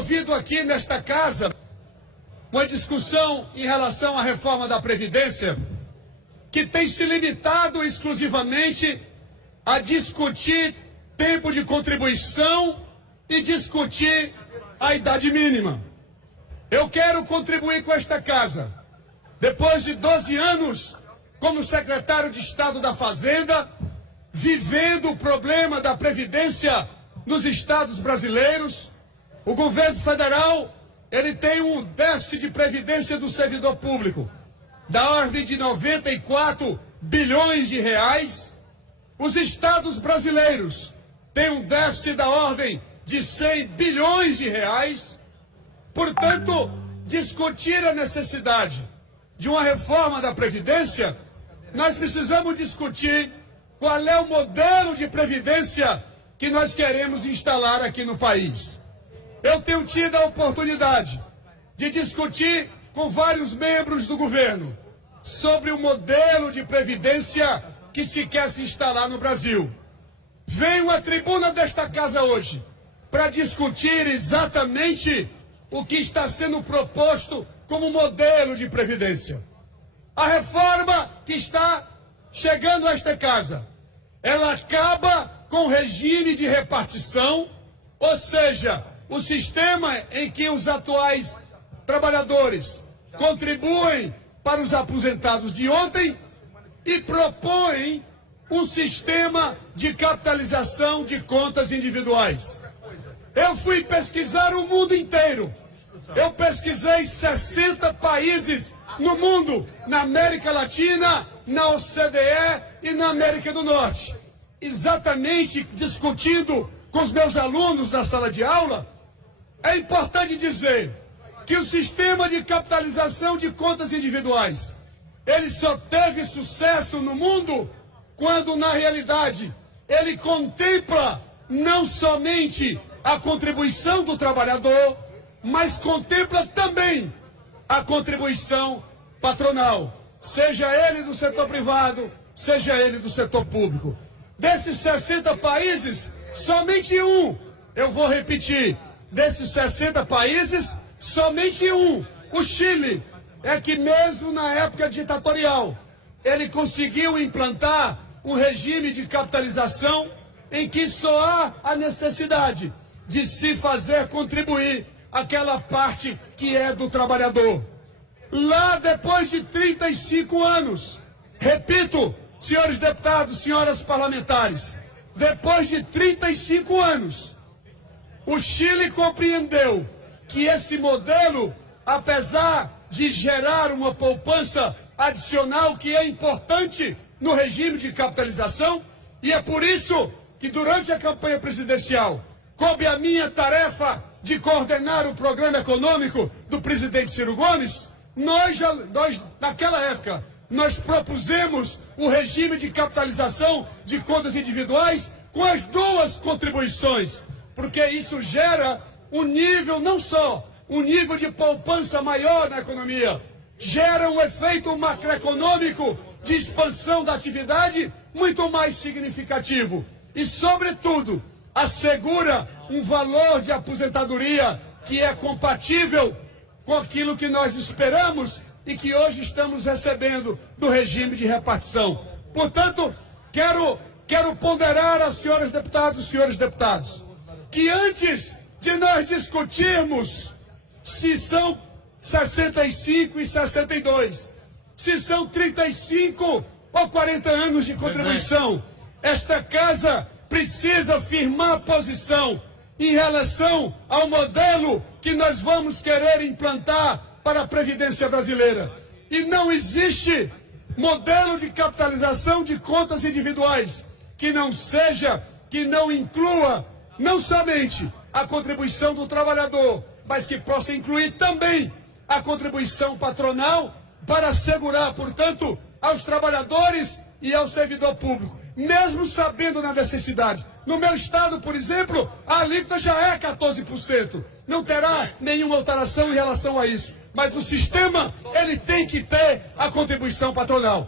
ouvido aqui nesta casa uma discussão em relação à reforma da Previdência que tem se limitado exclusivamente a discutir tempo de contribuição e discutir a idade mínima. Eu quero contribuir com esta casa. Depois de 12 anos como secretário de Estado da Fazenda, vivendo o problema da Previdência nos estados brasileiros, o governo federal ele tem um déficit de previdência do servidor público da ordem de 94 bilhões de reais. Os estados brasileiros têm um déficit da ordem de 100 bilhões de reais. Portanto, discutir a necessidade de uma reforma da Previdência, nós precisamos discutir qual é o modelo de previdência que nós queremos instalar aqui no país. Eu tenho tido a oportunidade de discutir com vários membros do governo sobre o modelo de previdência que se quer se instalar no Brasil. Venho à tribuna desta casa hoje para discutir exatamente o que está sendo proposto como modelo de previdência. A reforma que está chegando a esta casa, ela acaba com o regime de repartição, ou seja, o sistema em que os atuais trabalhadores contribuem para os aposentados de ontem e propõem um sistema de capitalização de contas individuais. Eu fui pesquisar o mundo inteiro. Eu pesquisei 60 países no mundo, na América Latina, na OCDE e na América do Norte. Exatamente discutindo com os meus alunos na sala de aula, é importante dizer que o sistema de capitalização de contas individuais, ele só teve sucesso no mundo quando, na realidade, ele contempla não somente a contribuição do trabalhador, mas contempla também a contribuição patronal, seja ele do setor privado, seja ele do setor público. Desses 60 países, somente um, eu vou repetir, desses 60 países, somente um, o Chile, é que mesmo na época ditatorial, ele conseguiu implantar um regime de capitalização em que só há a necessidade de se fazer contribuir aquela parte que é do trabalhador. Lá depois de 35 anos, repito, senhores deputados, senhoras parlamentares, depois de 35 anos, o Chile compreendeu que esse modelo, apesar de gerar uma poupança adicional que é importante no regime de capitalização, e é por isso que durante a campanha presidencial coube a minha tarefa de coordenar o programa econômico do presidente Ciro Gomes, nós naquela época, nós propusemos o regime de capitalização de contas individuais com as duas contribuições, porque isso gera um nível, não só um nível de poupança maior na economia, gera um efeito macroeconômico de expansão da atividade muito mais significativo e, sobretudo, assegura um valor de aposentadoria que é compatível com aquilo que nós esperamos e que hoje estamos recebendo do regime de repartição. Portanto, quero ponderar às senhoras deputadas e senhores deputados que antes de nós discutirmos se são 65 e 62, se são 35 ou 40 anos de contribuição, esta casa precisa firmar posição em relação ao modelo que nós vamos querer implantar para a Previdência brasileira. E não existe modelo de capitalização de contas individuais que não inclua não somente a contribuição do trabalhador, mas que possa incluir também a contribuição patronal para assegurar, portanto, aos trabalhadores e ao servidor público, mesmo sabendo da necessidade. No meu estado, por exemplo, a alíquota já é 14%. Não terá nenhuma alteração em relação a isso. Mas o sistema, ele tem que ter a contribuição patronal.